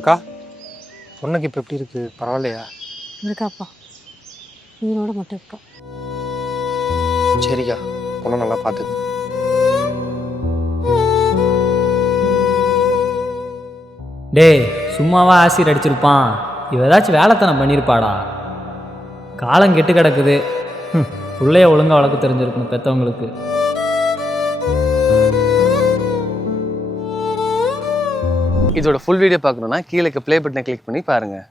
அக்கா பொண்ணுக்கு இப்போ எப்படி இருக்கு, பரவாயில்லையா? இருக்காப்பா, உயிரோட மட்டும் இருக்கா. சரிக்கா, பொண்ணு நல்லா பார்த்துக்கு. டேய், சும்மாவா ஆசிட் அடிச்சிருப்பான்? இவ ஏதாச்சும் வேலைத்தனம் பண்ணியிருப்பாடா. காலம் கெட்டு கிடக்குது. பிள்ளைய ஒழுங்கா வளர்க்க தெரிஞ்சிருக்கணும் பெற்றவங்களுக்கு. இதோட ஃபுல் வீடியோ பார்க்கணுன்னா கீழே ப்ளே பட்டனை கிளிக் பண்ணி பாருங்கள்.